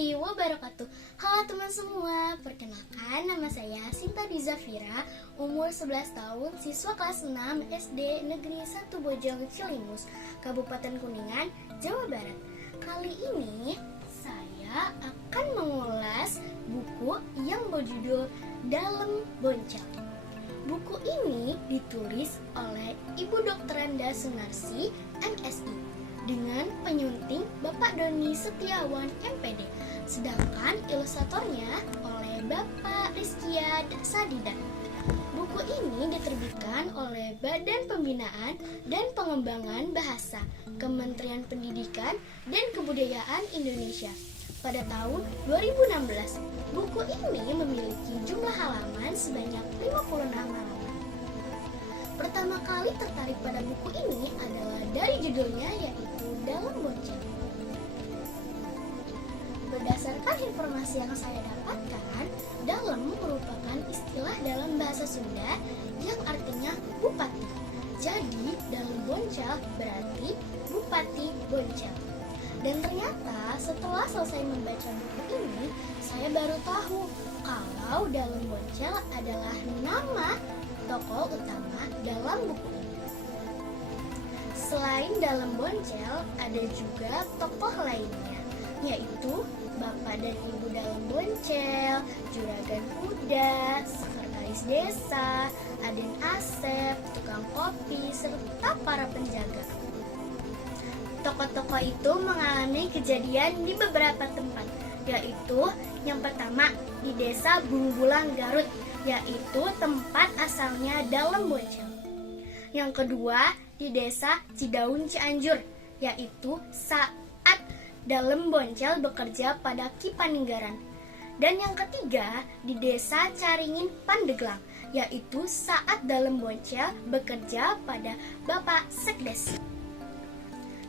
warahmatullahi wabarakatuh. Halo teman semua, perkenalkan nama saya Sinta Dizafira, umur 11 tahun, siswa kelas 6 SD Negeri 1 Bojong Cilimus, Kabupaten Kuningan, Jawa Barat. Kali ini saya akan mengulas buku yang berjudul Dalam Boncel. Buku ini ditulis oleh Ibu Dr. Anda Sunarsi, MSI, dengan penyunting Bapak Doni Setiawan, MPD, sedangkan ilustratornya oleh Bapak Rizkia Sadidan. Buku ini diterbitkan oleh Badan Pembinaan dan Pengembangan Bahasa, Kementerian Pendidikan dan Kebudayaan Indonesia pada tahun 2016. Buku ini memiliki jumlah halaman sebanyak 56 halaman. Pertama kali tertarik pada buku ini adalah dari judulnya, yaitu Dalam Boncel. Berdasarkan informasi yang saya dapatkan, dalam merupakan istilah dalam bahasa Sunda yang artinya bupati. Jadi, dalam boncel berarti Bupati Boncel. Dan ternyata setelah selesai membaca buku ini, saya baru tahu kalau Dalam Boncel adalah nama tokoh utama dalam buku ini. Selain Dalam Boncel, ada juga tokoh lainnya, yaitu Bapak dan Ibu Dalam Boncel, Juragan Kuda, Sekretaris Desa, Aden Asep, tukang kopi, serta para penjaga. Tokoh-tokoh itu mengalami kejadian di beberapa tempat, yaitu yang pertama di Desa Bungbulang, Garut, yaitu tempat asalnya Dalam Boncel. Yang kedua di Desa Cidaun, Cianjur, yaitu saat Dalam Boncel bekerja pada Ki Paninggaran. Dan yang ketiga di Desa Caringin, Pandeglang, yaitu saat Dalam Boncel bekerja pada Bapak Sekdes.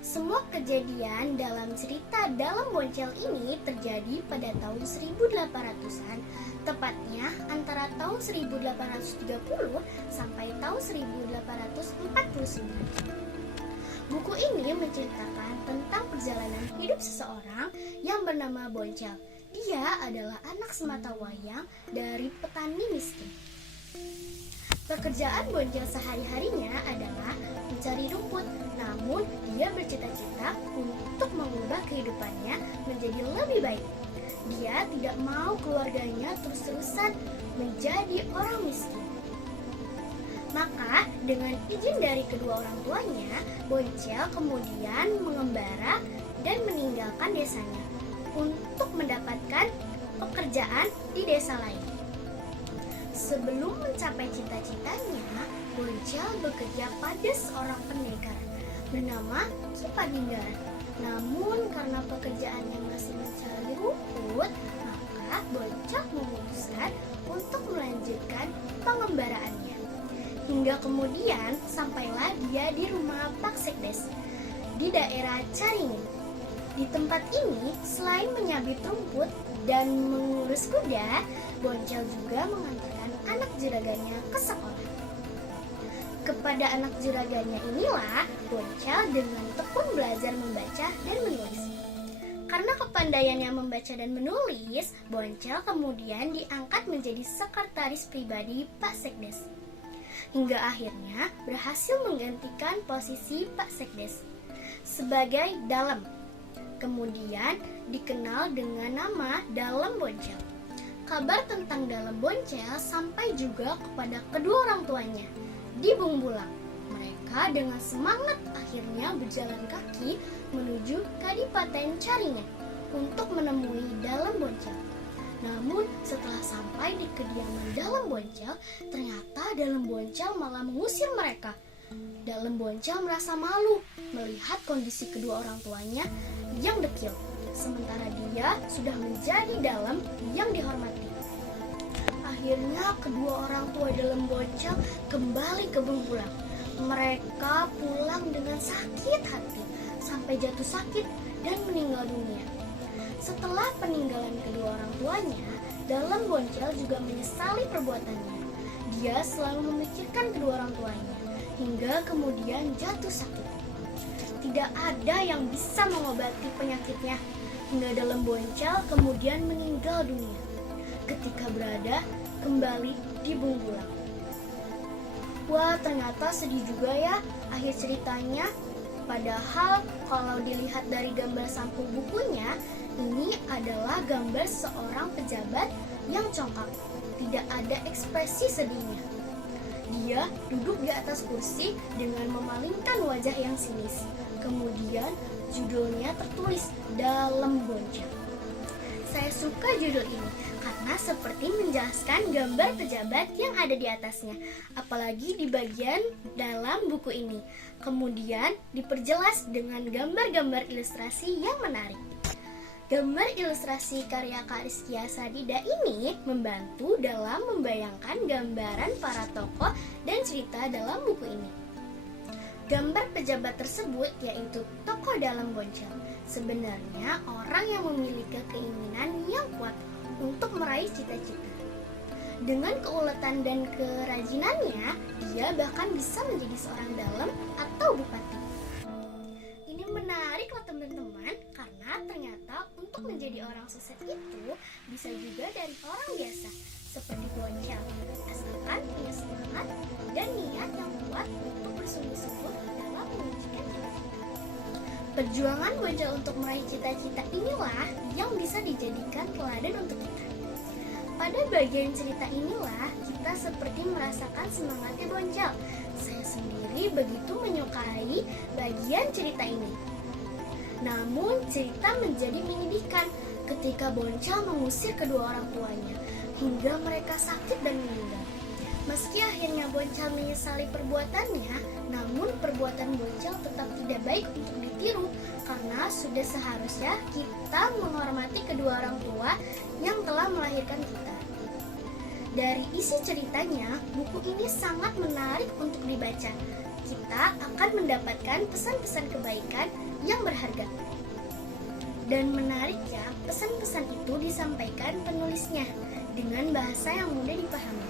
Semua kejadian dalam cerita Dalam Boncel ini terjadi pada tahun 1800-an, tepatnya antara tahun 1830 sampai tahun 1849. Buku ini menceritakan tentang perjalanan hidup seseorang yang bernama Boncel. Dia adalah anak sematawayang dari petani miskin. Pekerjaan Boncel sehari-harinya adalah mencari rumput, namun dia bercita-cita untuk mengubah kehidupannya menjadi lebih baik. Dia tidak mau keluarganya terus-terusan menjadi orang miskin. Maka dengan izin dari kedua orang tuanya, Boncel kemudian mengembara dan meninggalkan desanya untuk mendapatkan pekerjaan di desa lain. Sebelum mencapai cita-citanya, Boncel bekerja pada seorang pendekar bernama Ki Paninggaran. Namun karena pekerjaannya masih mencari rumput, maka Boncel memutuskan untuk melanjutkan pengembaraannya. Hingga kemudian sampailah dia di rumah Pak Sekdes di daerah Caringin. Di tempat ini, selain menyabit rumput dan mengurus kuda, Boncel juga mengantarkan anak juragannya ke sekolah. Kepada anak juragannya inilah Boncel dengan tekun belajar membaca dan menulis. Karena kepandaiannya membaca dan menulis, Boncel kemudian diangkat menjadi sekretaris pribadi Pak Sekdes. Hingga akhirnya berhasil menggantikan posisi Pak Sekdes sebagai Dalam. Kemudian dikenal dengan nama Dalam Boncel. Kabar tentang Dalam Boncel sampai juga kepada kedua orang tuanya di Bungbulang. Mereka dengan semangat akhirnya berjalan kaki menuju Kadipaten Caringin untuk menemui Dalam Boncel. Namun setelah sampai di kediaman Dalam Boncel, ternyata Dalam Boncel malah mengusir mereka. Dalam Boncel merasa malu melihat kondisi kedua orang tuanya yang dekil, sementara dia sudah menjadi Dalam yang dihormati. Akhirnya kedua orang tua Dalam Boncel kembali ke Bungbulang. Mereka pulang dengan sakit hati sampai jatuh sakit dan meninggal dunia. Setelah peninggalan kedua orang tuanya, Dalam Boncel juga menyesali perbuatannya. Dia selalu memikirkan kedua orang tuanya hingga kemudian jatuh sakit. Tidak ada yang bisa mengobati penyakitnya. hingga dalam Boncel kemudian meninggal dunia ketika berada kembali di Bunggulang. Wah, ternyata sedih juga ya akhir ceritanya. Padahal kalau dilihat dari gambar sampul bukunya, ini adalah gambar seorang pejabat yang congkak, tidak ada ekspresi sedihnya. Dia duduk di atas kursi dengan memalingkan wajah yang sinis. Kemudian judulnya tertulis Dalam Boncel. Saya suka judul ini karena seperti menjelaskan gambar pejabat yang ada di atasnya, apalagi di bagian dalam buku ini. Kemudian diperjelas dengan gambar-gambar ilustrasi yang menarik. Gambar ilustrasi karya Kak Rizkia Sadida ini membantu dalam membayangkan gambaran para tokoh dan cerita dalam buku ini. Gambar pejabat tersebut yaitu tokoh dalam Boncel. Sebenarnya orang yang memiliki keinginan yang kuat untuk meraih cita-cita. Dengan keuletan dan kerajinannya, dia bahkan bisa menjadi seorang dalam atau bupati. Ini menarik loh teman-teman, karena ternyata untuk menjadi orang sukses itu bisa juga dari orang biasa seperti Boncel, asalkan punya semangat dan niat yang kuat untuk bersungguh-sungguh dalam mewujudkan cita-cita. Perjuangan Boncel untuk meraih cita-cita inilah yang bisa dijadikan teladan untuk kita. Pada bagian cerita inilah kita seperti merasakan semangatnya Boncel. Saya sendiri begitu menyukai bagian cerita ini. Namun cerita menjadi menyedihkan ketika Boncel mengusir kedua orang tuanya hingga mereka sakit dan meninggal. Meski akhirnya Boncel menyesali perbuatannya, namun perbuatan Boncel tetap tidak baik untuk ditiru karena sudah seharusnya kita menghormati kedua orang tua yang telah melahirkan kita. Dari isi ceritanya, buku ini sangat menarik untuk dibaca. Kita akan mendapatkan pesan-pesan kebaikan yang berharga. Dan menariknya, pesan-pesan itu disampaikan penulisnya dengan bahasa yang mudah dipahami.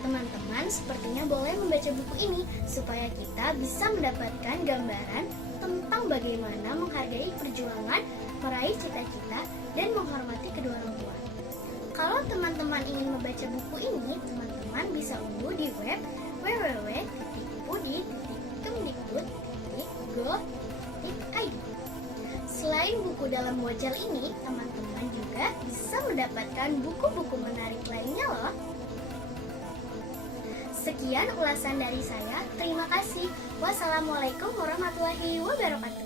Teman-teman sepertinya boleh membaca buku ini supaya kita bisa mendapatkan gambaran tentang bagaimana menghargai perjuangan, meraih cita-cita, dan menghormati kedua orang tua. Kalau teman-teman ingin membaca buku ini, teman-teman bisa unduh di web www.pudi.kemdikbud.go.id. Selain buku dalam Boncel ini, teman-teman juga bisa mendapatkan buku-buku menarik lainnya loh. Sekian ulasan dari saya. Terima kasih. Wassalamualaikum warahmatullahi wabarakatuh.